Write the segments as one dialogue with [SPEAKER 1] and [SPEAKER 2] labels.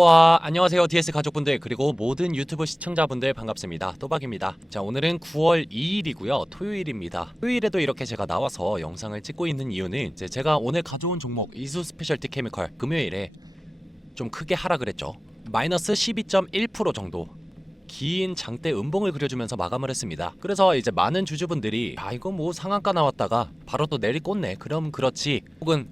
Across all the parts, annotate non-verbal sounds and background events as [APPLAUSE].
[SPEAKER 1] 또한 안녕하세요 DS 가족분들 그리고 모든 유튜브 시청자분들 반갑습니다 또박입니다 자 오늘은 9월 2일이고요 토요일입니다 토요일에도 이렇게 제가 나와서 영상을 찍고 있는 이유는 이제 제가 오늘 가져온 종목 이수 스페셜티 케미컬 금요일에 좀 크게 하락을 했죠 마이너스 12.1% 정도 긴 장대 음봉을 그려주면서 마감을 했습니다. 그래서 이제 많은 주주분들이 아 이거 뭐 상한가 나왔다가 바로 또 내리 꽂네. 그럼 그렇지. 혹은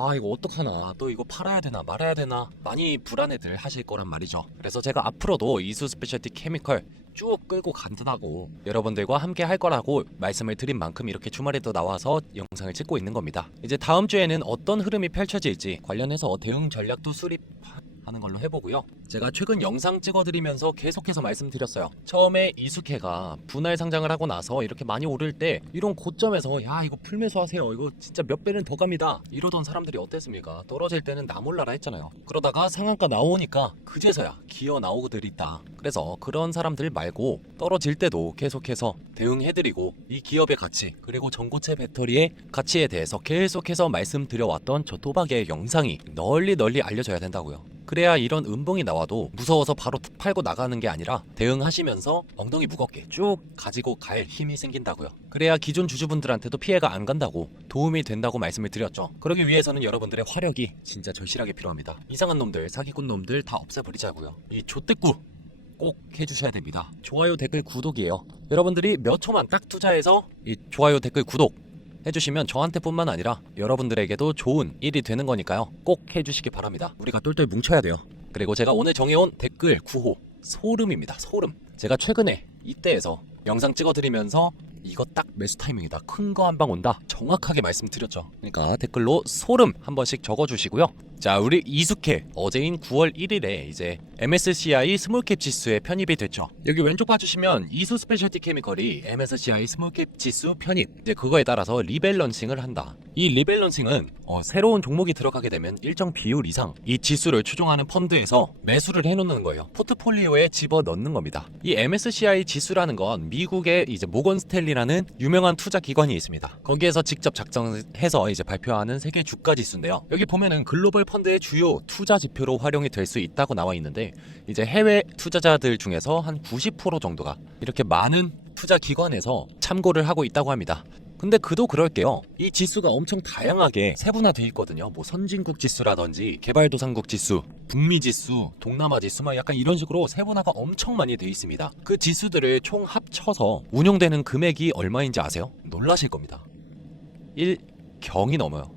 [SPEAKER 1] 아 이거 어떡하나 또 이거 팔아야 되나 말아야 되나 많이 불안해들 하실 거란 말이죠. 그래서 제가 앞으로도 이수 스페셜티 케미컬 쭉 끌고 간다고 여러분들과 함께 할 거라고 말씀을 드린 만큼 이렇게 주말에도 나와서 영상을 찍고 있는 겁니다. 이제 다음 주에는 어떤 흐름이 펼쳐질지 관련해서 대응 전략도 수립 하는 걸로 해보고요. 제가 최근 영상 찍어드리면서 계속해서 말씀드렸어요. 처음에 이숙해가 분할 상장을 하고 나서 이렇게 많이 오를 때 이런 고점에서 야 이거 풀매수 하세요. 이거 진짜 몇 배는 더 갑니다. 이러던 사람들이 어땠습니까? 떨어질 때는 나 몰라라 했잖아요. 그러다가 상한가 나오니까 그제서야 기어 나오고들 있다. 그래서 그런 사람들 말고 떨어질 때도 계속해서 대응해드리고 이 기업의 가치 그리고 전고체 배터리의 가치에 대해서 계속해서 말씀드려왔던 저 또박의 영상이 널리 널리 알려져야 된다고요. 그래야 이런 음봉이 나와도 무서워서 바로 팔고 나가는 게 아니라 대응하시면서 엉덩이 무겁게 쭉 가지고 갈 힘이 생긴다고요. 그래야 기존 주주분들한테도 피해가 안 간다고 도움이 된다고 말씀을 드렸죠. 그러기 위해서는 여러분들의 화력이 진짜 절실하게 필요합니다. 이상한 놈들, 사기꾼 놈들 다 없애버리자고요. 이 좆대꾸 꼭 해주셔야 됩니다. 좋아요, 댓글, 구독이에요. 여러분들이 몇 초만 딱 투자해서 이 좋아요, 댓글, 구독 해주시면 저한테뿐만 아니라 여러분들에게도 좋은 일이 되는 거니까요. 꼭 해주시기 바랍니다. 우리가 똘똘 뭉쳐야 돼요. 그리고 제가 오늘 정해온 댓글 9호 소름입니다. 소름. 제가 최근에 이때에서 영상 찍어드리면서 이거 딱 매수 타이밍이다. 큰 거 한 방 온다. 정확하게 말씀드렸죠. 그러니까 댓글로 소름 한 번씩 적어주시고요. 자, 우리 이숙해 어제인 9월 1일에 이제 MSCI 스몰캡 지수에 편입이 됐죠. 여기 왼쪽 봐주시면 이수 스페셜티 케미컬이 MSCI 스몰캡 지수 편입. 이제 그거에 따라서 리밸런싱을 한다. 이 리밸런싱은 어, 새로운 종목이 들어가게 되면 일정 비율 이상 이 지수를 추종하는 펀드에서 매수를 해놓는 거예요. 포트폴리오에 집어 넣는 겁니다. 이 MSCI 지수라는 건 미국의 이제 모건 스탠리 라는 유명한 투자 기관이 있습니다. 거기에서 직접 작성해서 이제 발표하는 세계 주가 지수인데요. 여기 보면은 글로벌 펀드의 주요 투자 지표로 활용이 될 수 있다고 나와 있는데 이제 해외 투자자들 중에서 한 90% 정도가 이렇게 많은 투자 기관에서 참고를 하고 있다고 합니다. 근데 그도 그럴게요. 이 지수가 엄청 다양하게 세분화돼 있거든요. 뭐 선진국 지수라든지 개발도상국 지수, 북미 지수, 동남아 지수 막 약간 이런 식으로 세분화가 엄청 많이 돼 있습니다. 그 지수들을 총 합쳐서 운용되는 금액이 얼마인지 아세요? 놀라실 겁니다. 1경이 넘어요.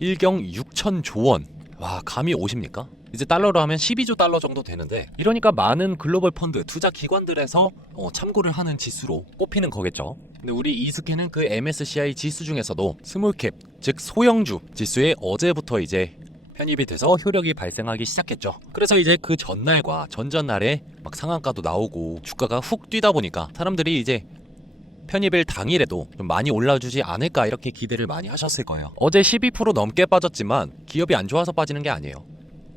[SPEAKER 1] 1경 6천조 원. 와, 감이 오십니까? 이제 달러로 하면 12조 달러 정도 되는데 이러니까 많은 글로벌 펀드 투자 기관들에서 어, 참고를 하는 지수로 꼽히는 거겠죠. 근데 우리 이스케는 그 MSCI 지수 중에서도 스몰캡 즉 소형주 지수에 어제부터 이제 편입이 돼서 효력이 발생하기 시작했죠. 그래서 이제 그 전날과 전전날에 막 상한가도 나오고 주가가 훅 뛰다 보니까 사람들이 이제 편입일 당일에도 좀 많이 올라주지 않을까 이렇게 기대를 많이 하셨을 거예요. 어제 12% 넘게 빠졌지만 기업이 안 좋아서 빠지는 게 아니에요.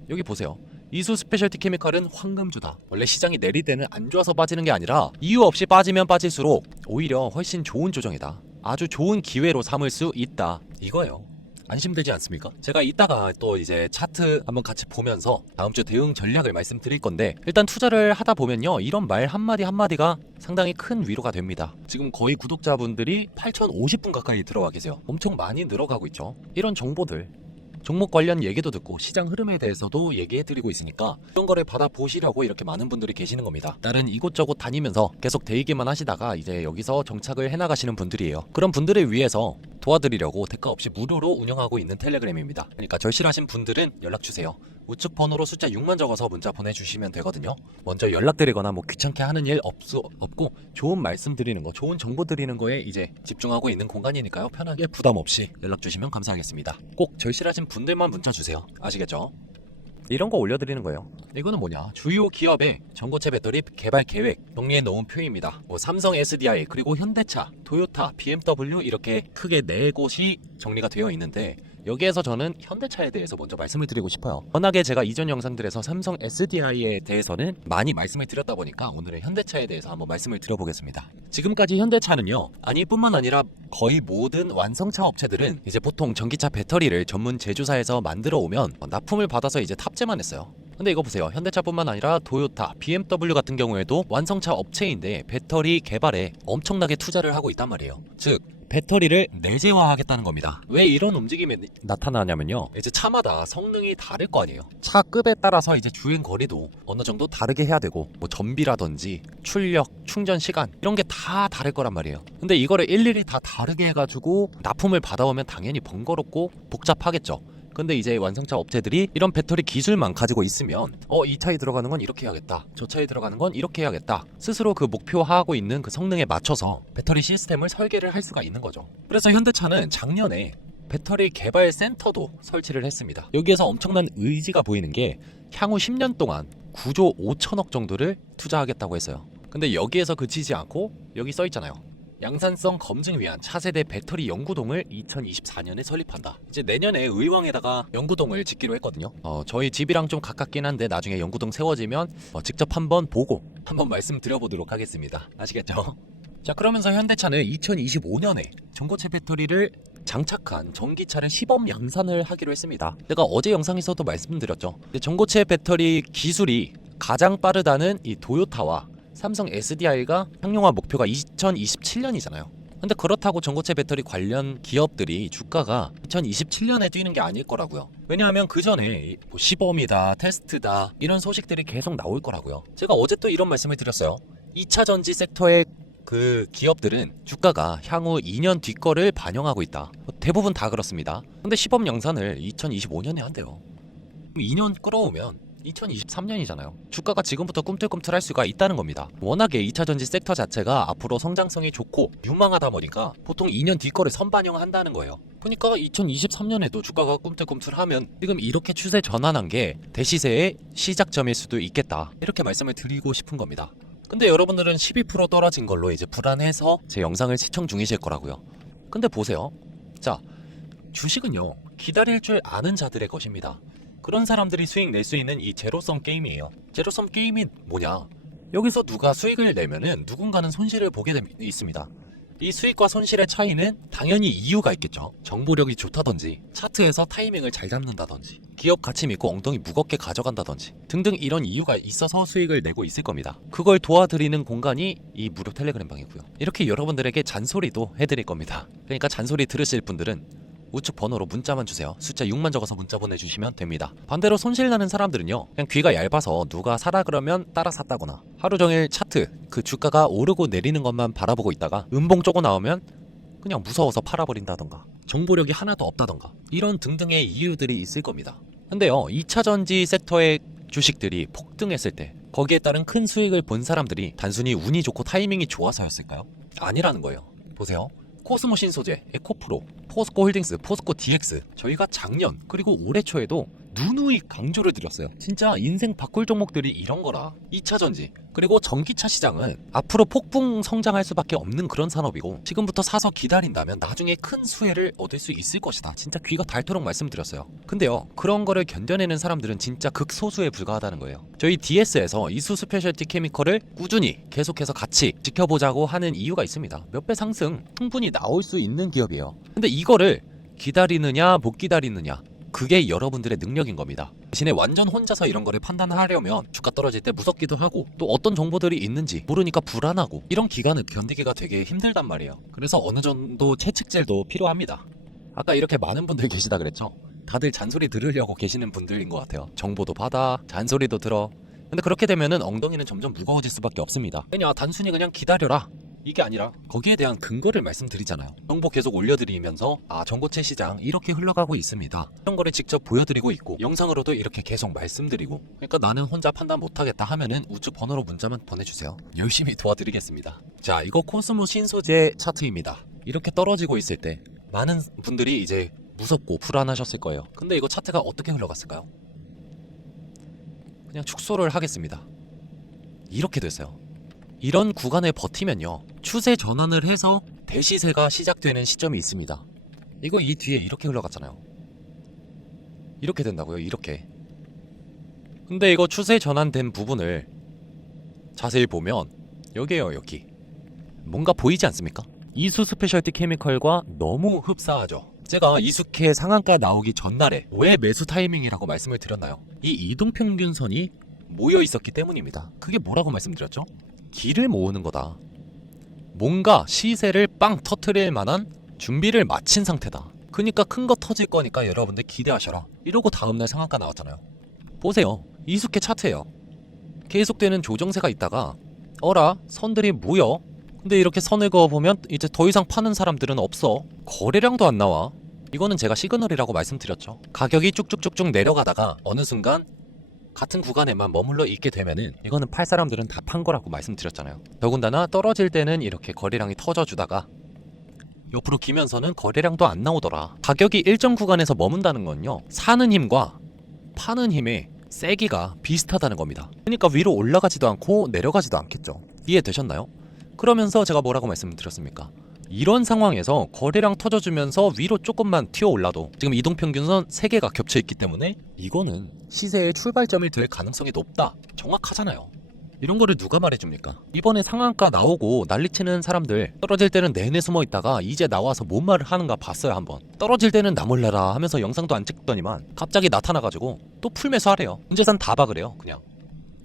[SPEAKER 1] 여기 보세요. 이수 스페셜티 케미칼은 황금주다. 원래 시장이 내릴 때는 안 좋아서 빠지는 게 아니라 이유 없이 빠지면 빠질수록 오히려 훨씬 좋은 조정이다. 아주 좋은 기회로 삼을 수 있다. 이거예요. 안심되지 않습니까? 제가 이따가 또 이제 차트 한번 같이 보면서 다음 주 대응 전략을 말씀드릴 건데 일단 투자를 하다 보면요 이런 말 한마디 한마디가 상당히 큰 위로가 됩니다. 지금 거의 구독자분들이 8,050분 가까이 들어와 계세요. 엄청 많이 늘어가고 있죠. 이런 정보들 종목 관련 얘기도 듣고 시장 흐름에 대해서도 얘기해드리고 있으니까 이런 거를 받아보시려고 이렇게 많은 분들이 계시는 겁니다. 다른 이곳저곳 다니면서 계속 대기만 하시다가 이제 여기서 정착을 해나가시는 분들이에요. 그런 분들을 위해서 도와드리려고 대가 없이 무료로 운영하고 있는 텔레그램입니다. 그러니까 절실하신 분들은 연락 주세요. 우측 번호로 숫자 6만 적어서 문자 보내주시면 되거든요. 먼저 연락드리거나 뭐 귀찮게 하는 일 없수, 없고 좋은 말씀 드리는 거, 좋은 정보 드리는 거에 이제 집중하고 있는 공간이니까요. 편하게 부담 없이 연락 주시면 감사하겠습니다. 꼭 절실하신 분들만 문자 주세요. 아시겠죠? 이런 거 올려드리는 거예요. 이거는 뭐냐? 주요 기업의 전고체 배터리 개발 계획 정리해 놓은 표입니다. 뭐 삼성 SDI 그리고 현대차, 토요타, BMW 이렇게 크게 네 곳이 정리가 되어 있는데 여기에서 저는 현대차에 대해서 먼저 말씀을 드리고 싶어요. 워낙에 제가 이전 영상들에서 삼성 SDI에 대해서는 많이 말씀을 드렸다 보니까 오늘은 현대차에 대해서 한번 말씀을 드려보겠습니다. 지금까지 현대차는요, 아니 뿐만 아니라 거의 모든 완성차 업체들은 이제 보통 전기차 배터리를 전문 제조사에서 만들어 오면 납품을 받아서 이제 탑재만 했어요. 근데 이거 보세요. 현대차뿐만 아니라 도요타, BMW 같은 경우에도 완성차 업체인데 배터리 개발에 엄청나게 투자를 하고 있단 말이에요. 즉 배터리를 내재화하겠다는 겁니다. 왜 이런 움직임이 나타나냐면요. 이제 차마다 성능이 다를 거 아니에요. 차 급에 따라서 이제 주행 거리도 어느 정도 다르게 해야 되고 뭐 전비라든지 출력, 충전 시간 이런 게 다 다를 거란 말이에요. 근데 이거를 일일이 다 다르게 해가지고 납품을 받아오면 당연히 번거롭고 복잡하겠죠. 근데 이제 완성차 업체들이 이런 배터리 기술만 가지고 있으면 어 이 차에 들어가는 건 이렇게 해야겠다. 저 차에 들어가는 건 이렇게 해야겠다. 스스로 그 목표하고 있는 그 성능에 맞춰서 배터리 시스템을 설계를 할 수가 있는 거죠. 그래서 현대차는 작년에 배터리 개발 센터도 설치를 했습니다. 여기에서 엄청난 의지가 보이는 게 향후 10년 동안 9조 5천억 정도를 투자하겠다고 했어요. 근데 여기에서 그치지 않고 여기 써 있잖아요 양산성 검증 위한 차세대 배터리 연구동을 2024년에 설립한다. 이제 내년에 의왕에다가 연구동을 짓기로 했거든요. 어, 저희 집이랑 좀 가깝긴 한데 나중에 연구동 세워지면 어, 직접 한번 보고 한번 말씀드려보도록 하겠습니다. 아시겠죠? [LAUGHS] 자 그러면서 현대차는 2025년에 전고체 배터리를 장착한 전기차를 시범 양산을 하기로 했습니다. 제가 어제 영상에서도 말씀드렸죠. 전고체 배터리 기술이 가장 빠르다는 이 도요타와 삼성 SDI가 상용화 목표가 2027년이잖아요. 근데 그렇다고 전고체 배터리 관련 기업들이 주가가 2027년에 뛰는 게 아닐 거라고요. 왜냐하면 그 전에 뭐 시범이다, 테스트다 이런 소식들이 계속 나올 거라고요. 제가 어제 또 이런 말씀을 드렸어요. 2차 전지 섹터의 그 기업들은 주가가 향후 2년 뒤 거를 반영하고 있다. 대부분 다 그렇습니다. 근데 시범 영산을 2025년에 한대요. 2년 끌어오면 2023년이잖아요. 주가가 지금부터 꿈틀꿈틀할 수가 있다는 겁니다. 워낙에 2차 전지 섹터 자체가 앞으로 성장성이 좋고 유망하다 보니까 보통 2년 뒤 거를 선반영한다는 거예요. 그러니까 2023년에도 주가가 꿈틀꿈틀하면 지금 이렇게 추세 전환한 게 대시세의 시작점일 수도 있겠다. 이렇게 말씀을 드리고 싶은 겁니다. 근데 여러분들은 12% 떨어진 걸로 이제 불안해서 제 영상을 시청 중이실 거라고요. 근데 보세요. 자, 주식은요. 기다릴 줄 아는 자들의 것입니다. 그런 사람들이 수익 낼 수 있는 이 제로섬 게임이에요. 제로섬 게임이 뭐냐? 여기서 누가 수익을 내면은 누군가는 손실을 보게 됨, 있습니다. 이 수익과 손실의 차이는 당연히 이유가 있겠죠. 정보력이 좋다든지, 차트에서 타이밍을 잘 잡는다든지, 기업 가치 믿고 엉덩이 무겁게 가져간다든지, 등등 이런 이유가 있어서 수익을 내고 있을 겁니다. 그걸 도와드리는 공간이 이 무료 텔레그램 방이고요. 이렇게 여러분들에게 잔소리도 해드릴 겁니다. 그러니까 잔소리 들으실 분들은 우측 번호로 문자만 주세요. 숫자 6만 적어서 문자 보내주시면 됩니다. 반대로 손실 나는 사람들은요. 그냥 귀가 얇아서 누가 사라 그러면 따라 샀다거나 하루 종일 차트 그 주가가 오르고 내리는 것만 바라보고 있다가 음봉 쪼고 나오면 그냥 무서워서 팔아버린다던가 정보력이 하나도 없다던가 이런 등등의 이유들이 있을 겁니다. 근데요. 2차 전지 섹터의 주식들이 폭등했을 때 거기에 따른 큰 수익을 본 사람들이 단순히 운이 좋고 타이밍이 좋아서였을까요? 아니라는 거예요. 보세요. 코스모 신 소재, 에코프로, 포스코 홀딩스, 포스코 DX 저희가 작년 그리고 올해 초에도 누누이 강조를 드렸어요. 진짜 인생 바꿀 종목들이 이런 거라. 2차 전지 그리고 전기차 시장은 앞으로 폭풍 성장할 수밖에 없는 그런 산업이고 지금부터 사서 기다린다면 나중에 큰 수혜를 얻을 수 있을 것이다. 진짜 귀가 닳도록 말씀드렸어요. 근데요 그런 거를 견뎌내는 사람들은 진짜 극소수에 불과하다는 거예요. 저희 DS에서 이수 스페셜티 케미컬을 꾸준히 계속해서 같이 지켜보자고 하는 이유가 있습니다. 몇 배 상승 충분히 나올 수 있는 기업이에요. 근데 이거를 기다리느냐 못 기다리느냐 그게 여러분들의 능력인 겁니다. 대신에 완전 혼자서 이런 거를 판단하려면 주가 떨어질 때 무섭기도 하고 또 어떤 정보들이 있는지 모르니까 불안하고 이런 기간을 견디기가 되게 힘들단 말이에요. 그래서 어느 정도 채찍질도 필요합니다. 아까 이렇게 많은 분들 계시다 그랬죠? 다들 잔소리 들으려고 계시는 분들인 것 같아요. 정보도 받아, 잔소리도 들어. 근데 그렇게 되면은 엉덩이는 점점 무거워질 수밖에 없습니다. 그냥 단순히 그냥 기다려라. 이게 아니라 거기에 대한 근거를 말씀드리잖아요. 정보 계속 올려드리면서 아 전고체 시장 이렇게 흘러가고 있습니다. 이런 거를 직접 보여드리고 있고 영상으로도 이렇게 계속 말씀드리고 그러니까 나는 혼자 판단 못하겠다 하면은 우측 번호로 문자만 보내주세요. 열심히 도와드리겠습니다. 자 이거 코스모 신소재 차트입니다. 이렇게 떨어지고 있을 때 많은 분들이 이제 무섭고 불안하셨을 거예요. 근데 이거 차트가 어떻게 흘러갔을까요? 그냥 축소를 하겠습니다. 이렇게 됐어요. 이런 구간을 버티면요 추세 전환을 해서 대시세가 시작되는 시점이 있습니다 이거 이 뒤에 이렇게 흘러갔잖아요 이렇게 된다고요 이렇게 근데 이거 추세 전환된 부분을 자세히 보면 여기에요 여기 뭔가 보이지 않습니까? 이수 스페셜티 케미컬과 너무 흡사하죠 제가 이숙회 상한가 나오기 전날에 왜 매수 타이밍이라고 말씀을 드렸나요? 이 이동평균선이 모여 있었기 때문입니다. 그게 뭐라고 말씀드렸죠? 길을 모으는 거다. 뭔가 시세를 빵 터트릴 만한 준비를 마친 상태다. 그니까 큰 거 터질 거니까 여러분들 기대하셔라. 이러고 다음날 상한가 나왔잖아요. 보세요. 이숙회 차트예요. 계속되는 조정세가 있다가 어라 선들이 모여. 근데 이렇게 선을 그어보면 이제 더 이상 파는 사람들은 없어. 거래량도 안 나와. 이거는 제가 시그널이라고 말씀드렸죠. 가격이 쭉쭉쭉쭉 내려가다가 어느 순간 같은 구간에만 머물러 있게 되면은 이거는 팔 사람들은 다 판 거라고 말씀드렸잖아요. 더군다나 떨어질 때는 이렇게 거래량이 터져주다가 옆으로 기면서는 거래량도 안 나오더라. 가격이 일정 구간에서 머문다는 건요. 사는 힘과 파는 힘의 세기가 비슷하다는 겁니다. 그러니까 위로 올라가지도 않고 내려가지도 않겠죠. 이해되셨나요? 그러면서 제가 뭐라고 말씀드렸습니까? 이런 상황에서 거래량 터져주면서 위로 조금만 튀어 올라도 지금 이동평균선 3개가 겹쳐 있기 때문에 이거는 시세의 출발점이 될 가능성이 높다. 정확하잖아요. 이런 거를 누가 말해줍니까? 이번에 상한가 나오고 난리치는 사람들 떨어질 때는 내내 숨어 있다가 이제 나와서 뭔 말을 하는가 봤어요 한번 떨어질 때는 나 몰라라 하면서 영상도 안 찍더니만 갑자기 나타나가지고 또 풀매수 하래요 문재산 다 박으래요 그냥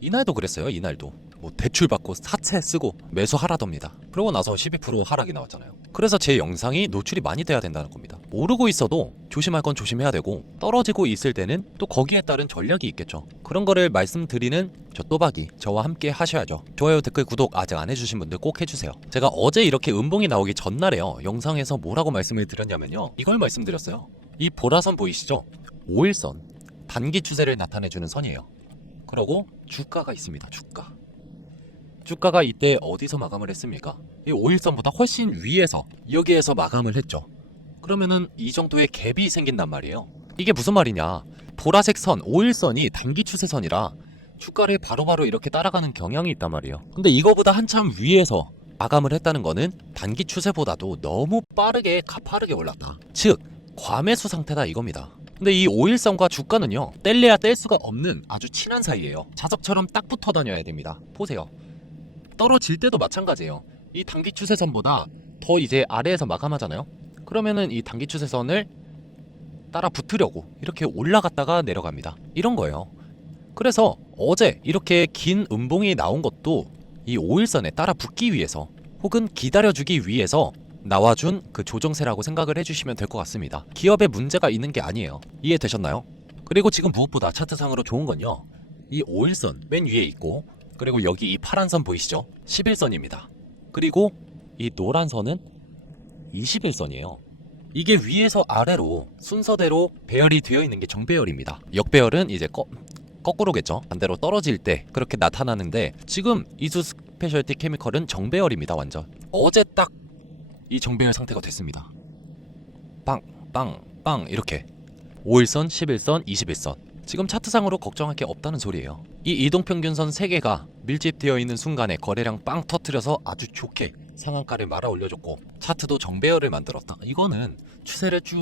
[SPEAKER 1] 이날도 그랬어요 이날도 뭐 대출 받고 사채 쓰고 매수하라답니다. 그러고 나서 12% 하락이 나왔잖아요. 그래서 제 영상이 노출이 많이 돼야 된다는 겁니다. 오르고 있어도 조심할 건 조심해야 되고 떨어지고 있을 때는 또 거기에 따른 전략이 있겠죠. 그런 거를 말씀드리는 저 또박이 저와 함께 하셔야죠. 좋아요 댓글 구독 아직 안 해주신 분들 꼭 해주세요. 제가 어제 이렇게 음봉이 나오기 전날에요. 영상에서 뭐라고 말씀을 드렸냐면요. 이걸 말씀드렸어요. 이 보라선 보이시죠? 5일선 단기 추세를 나타내주는 선이에요. 그러고 주가가 있습니다 주가 주가가 이때 어디서 마감을 했습니까? 이 5일선보다 훨씬 위에서 여기에서 마감을 했죠. 그러면은 이 정도의 갭이 생긴단 말이에요. 이게 무슨 말이냐? 보라색 선, 5일선이 단기 추세선이라 주가를 바로바로 이렇게 따라가는 경향이 있단 말이에요. 근데 이거보다 한참 위에서 마감을 했다는 거는 단기 추세보다도 너무 빠르게 가파르게 올랐다. 즉, 과매수 상태다 이겁니다. 근데 이 5일선과 주가는요, 뗄래야 뗄 수가 없는 아주 친한 사이예요. 자석처럼 딱 붙어 다녀야 됩니다. 보세요. 떨어질 때도 마찬가지예요. 이 단기 추세선보다 더 이제 아래에서 마감하잖아요. 그러면은 이 단기 추세선을 따라 붙으려고 이렇게 올라갔다가 내려갑니다. 이런 거예요. 그래서 어제 이렇게 긴 음봉이 나온 것도 이 5일선에 따라 붙기 위해서 혹은 기다려주기 위해서 나와준 그 조정세라고 생각을 해주시면 될 것 같습니다. 기업에 문제가 있는 게 아니에요. 이해되셨나요? 그리고 지금 무엇보다 차트상으로 좋은 건요. 이 5일선 맨 위에 있고 그리고 여기 이 파란 선 보이시죠? 11선입니다. 그리고 이 노란 선은 21선이에요. 이게 위에서 아래로 순서대로 배열이 되어 있는 게 정배열입니다. 역배열은 이제 거, 거꾸로겠죠. 반대로 떨어질 때 그렇게 나타나는데 지금 이수 스페셜티 케미컬은 정배열입니다. 완전. 어제 딱 이 정배열 상태가 됐습니다. 빵, 빵, 빵 이렇게 5일선, 11선, 21선. 지금 차트상으로 걱정할 게 없다는 소리예요. 이 이동평균선 3개가 밀집되어 있는 순간에 거래량 빵 터트려서 아주 좋게 상한가를 말아 올려줬고 차트도 정배열을 만들었다. 이거는 추세를 쭉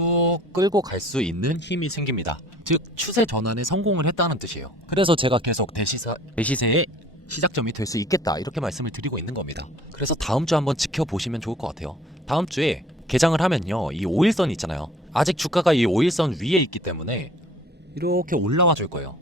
[SPEAKER 1] 끌고 갈 수 있는 힘이 생깁니다. 즉 추세 전환에 성공을 했다는 뜻이에요. 그래서 제가 계속 대시사 대시세의 시작점이 될 수 있겠다 이렇게 말씀을 드리고 있는 겁니다. 그래서 다음 주 한번 지켜보시면 좋을 것 같아요. 다음 주에 개장을 하면요 이 5일선 있잖아요. 아직 주가가 이 5일선 위에 있기 때문에 이렇게 올라와 줄 거예요.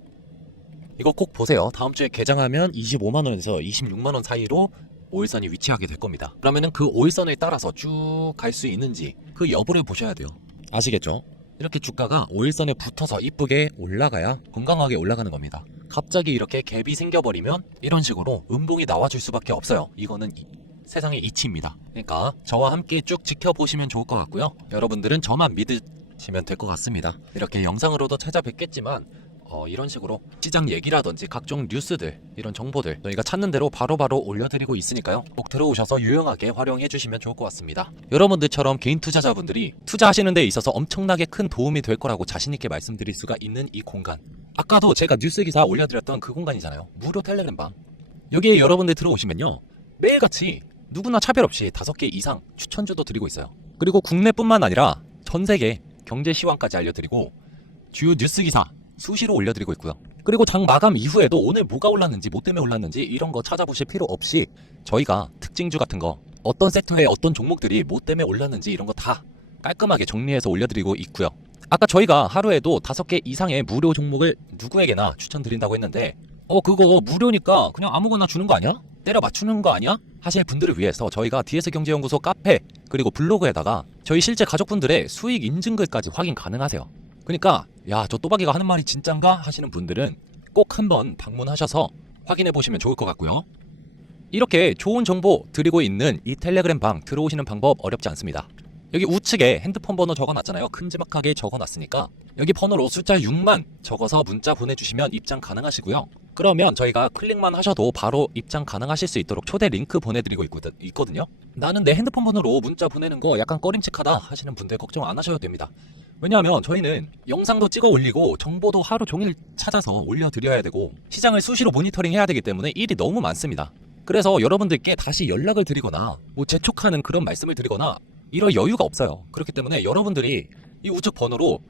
[SPEAKER 1] 이거 꼭 보세요. 다음 주에 개장하면 25만 원에서 26만 원 사이로 5일선이 위치하게 될 겁니다. 그러면은 그 5일선에 따라서 쭉 갈 수 있는지 그 여부를 보셔야 돼요. 아시겠죠? 이렇게 주가가 5일선에 붙어서 이쁘게 올라가야 건강하게 올라가는 겁니다. 갑자기 이렇게 갭이 생겨버리면 이런 식으로 음봉이 나와줄 수밖에 없어요. 이거는 이- 세상의 이치입니다. 그러니까 저와 함께 쭉 지켜보시면 좋을 것 같고요. 여러분들은 저만 믿으 시면 될 것 같습니다. 이렇게 영상으로도 찾아뵙겠지만 어, 이런 식으로 시장 얘기라든지 각종 뉴스들 이런 정보들 저희가 찾는 대로 바로바로 올려드리고 있으니까요. 꼭 들어오셔서 유용하게 활용해 주시면 좋을 것 같습니다. 여러분들처럼 개인 투자자분들이 투자하시는 데 있어서 엄청나게 큰 도움이 될 거라고 자신 있게 말씀드릴 수가 있는 이 공간. 아까도 제가 뉴스 기사 올려드렸던 그 공간이잖아요. 무료 텔레그램 방. 여기에 여러분들 들어오시면요 매일같이 누구나 차별 없이 다섯 개 이상 추천주도 드리고 있어요. 그리고 국내뿐만 아니라 전 세계 경제 시황까지 알려드리고 주요 뉴스 기사 수시로 올려드리고 있고요. 그리고 장 마감 이후에도 오늘 뭐가 올랐는지 뭐 때문에 올랐는지 이런 거 찾아보실 필요 없이 저희가 특징주 같은 거 어떤 섹터에 어떤 종목들이 뭐 때문에 올랐는지 이런 거 다 깔끔하게 정리해서 올려드리고 있고요. 아까 저희가 하루에도 다섯 개 이상의 무료 종목을 누구에게나 추천드린다고 했는데 어 그거 무료니까 그냥 아무거나 주는 거 아니야? 때려 맞추는 거 아니야? 하실 분들을 위해서 저희가 DS 경제연구소 카페 그리고 블로그에다가 저희 실제 가족분들의 수익 인증글까지 확인 가능하세요. 그러니까 야 저 또박이가 하는 말이 진짠가 하시는 분들은 꼭 한번 방문하셔서 확인해 보시면 좋을 것 같고요. 이렇게 좋은 정보 드리고 있는 이 텔레그램 방 들어오시는 방법 어렵지 않습니다. 여기 우측에 핸드폰 번호 적어놨잖아요. 큼지막하게 적어놨으니까 여기 번호로 숫자 6만 적어서 문자 보내주시면 입장 가능하시고요. 그러면 저희가 클릭만 하셔도 바로 입장 가능하실 수 있도록 초대 링크 보내드리고 있거든, 있거든 요. 나는 내 핸드폰 번호로 문자 보내는 거 약간 꺼림칙하다 하시는 분들 걱정 안 하셔도 됩니다. 왜냐하면 저희는 영상도 찍어 올리고 정보도 하루 종일 찾아서 올려드려야 되고 시장을 수시로 모니터링 해야 되기 때문에 일이 너무 많습니다. 그래서 여러분들께 다시 연락을 드리거나 뭐 재촉하는 그런 말씀을 드리거나 이럴 여유가 없어요. 그렇기 때문에 여러분들이 이 우측 번호로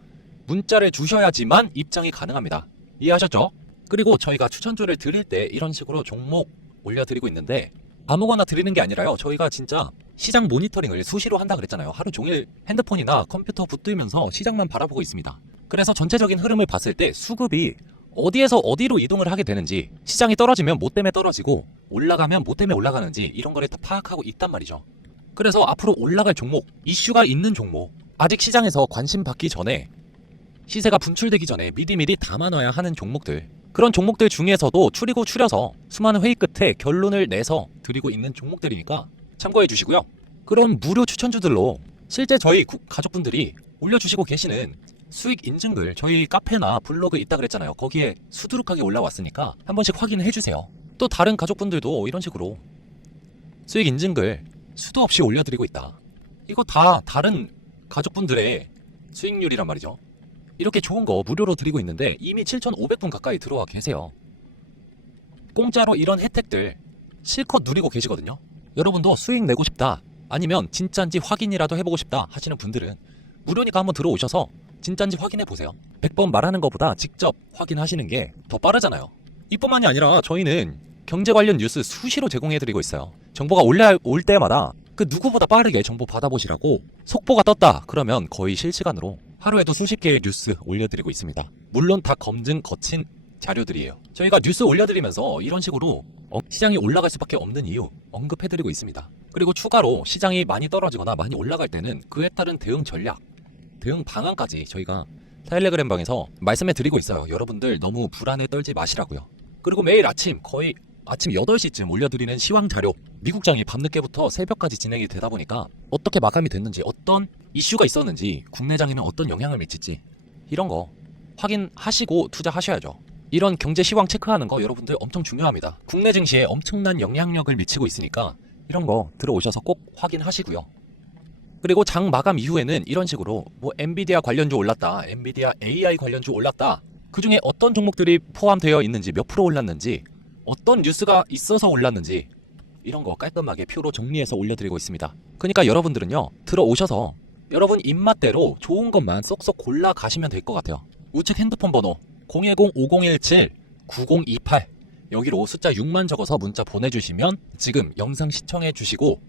[SPEAKER 1] 문자를 주셔야지만 입장이 가능합니다. 이해하셨죠? 그리고 저희가 추천주를 드릴 때 이런 식으로 종목 올려드리고 있는데 아무거나 드리는 게 아니라요. 저희가 진짜 시장 모니터링을 수시로 한다 그랬잖아요. 하루 종일 핸드폰이나 컴퓨터 붙들면서 시장만 바라보고 있습니다. 그래서 전체적인 흐름을 봤을 때 수급이 어디에서 어디로 이동을 하게 되는지 시장이 떨어지면 뭐 때문에 떨어지고 올라가면 뭐 때문에 올라가는지 이런 거를 다 파악하고 있단 말이죠. 그래서 앞으로 올라갈 종목, 이슈가 있는 종목, 아직 시장에서 관심 받기 전에 시세가 분출되기 전에 미리미리 담아놔야 하는 종목들 그런 종목들 중에서도 추리고 추려서 수많은 회의 끝에 결론을 내서 드리고 있는 종목들이니까 참고해 주시고요. 그런 무료 추천주들로 실제 저희 구- 가족분들이 올려주시고 계시는 수익 인증글 저희 카페나 블로그 있다 그랬잖아요. 거기에 수두룩하게 올라왔으니까 한 번씩 확인해 주세요. 또 다른 가족분들도 이런 식으로 수익 인증글 수도 없이 올려드리고 있다. 이거 다 다른 가족분들의 수익률이란 말이죠. 이렇게 좋은 거 무료로 드리고 있는데 이미 7,500분 가까이 들어와 계세요. 공짜로 이런 혜택들 실컷 누리고 계시거든요. 여러분도 수익 내고 싶다. 아니면 진짜인지 확인이라도 해보고 싶다 하시는 분들은 무료니까 한번 들어오셔서 진짜인지 확인해 보세요. 100번 말하는 것보다 직접 확인하시는 게 더 빠르잖아요. 이뿐만이 아니라 저희는 경제 관련 뉴스 수시로 제공해 드리고 있어요. 정보가 올라 올 때마다 그 누구보다 빠르게 정보 받아보시라고 속보가 떴다 그러면 거의 실시간으로 하루에도 수십 개의 뉴스 올려드리고 있습니다. 물론 다 검증 거친 자료들이에요. 저희가 뉴스 올려드리면서 이런 식으로 어, 시장이 올라갈 수밖에 없는 이유 언급해드리고 있습니다. 그리고 추가로 시장이 많이 떨어지거나 많이 올라갈 때는 그에 따른 대응 전략, 대응 방안까지 저희가 텔레그램 방에서 말씀해 드리고 있어요. 여러분들 너무 불안에 떨지 마시라고요. 그리고 매일 아침 거의 아침 8시쯤 올려드리는 시황 자료 미국장이 밤늦게부터 새벽까지 진행이 되다 보니까 어떻게 마감이 됐는지 어떤 이슈가 있었는지 국내장에는 어떤 영향을 미칠지 이런 거 확인하시고 투자하셔야죠. 이런 경제 시황 체크하는 거 여러분들 엄청 중요합니다. 국내 증시에 엄청난 영향력을 미치고 있으니까 이런 거 들어오셔서 꼭 확인하시고요. 그리고 장 마감 이후에는 이런 식으로 뭐 엔비디아 관련주 올랐다, 엔비디아 AI 관련주 올랐다. 그 중에 어떤 종목들이 포함되어 있는지 몇 프로 올랐는지 어떤 뉴스가 있어서 올랐는지 이런 거 깔끔하게 표로 정리해서 올려드리고 있습니다. 그러니까 여러분들은요 들어오셔서 여러분 입맛대로 좋은 것만 쏙쏙 골라 가시면 될 것 같아요. 우측 핸드폰 번호 010-5017-9028 여기로 숫자 6만 적어서 문자 보내주시면 지금 영상 시청해 주시고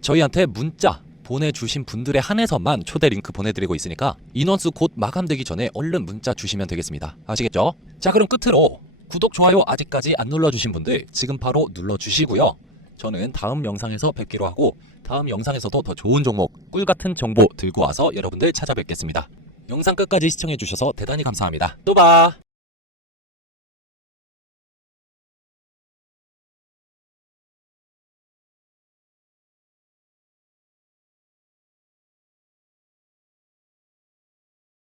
[SPEAKER 1] 저희한테 문자 보내주신 분들에 한해서만 초대 링크 보내드리고 있으니까 인원수 곧 마감되기 전에 얼른 문자 주시면 되겠습니다. 아시겠죠? 자 그럼 끝으로 구독, 좋아요 아직까지 안 눌러주신 분들 지금 바로 눌러주시고요. 저는 다음 영상에서 뵙기로 하고 다음 영상에서도 더 좋은 종목, 꿀 같은 정보 들고 와서 여러분들 찾아뵙겠습니다. 영상 끝까지 시청해주셔서 대단히 감사합니다. 또 봐!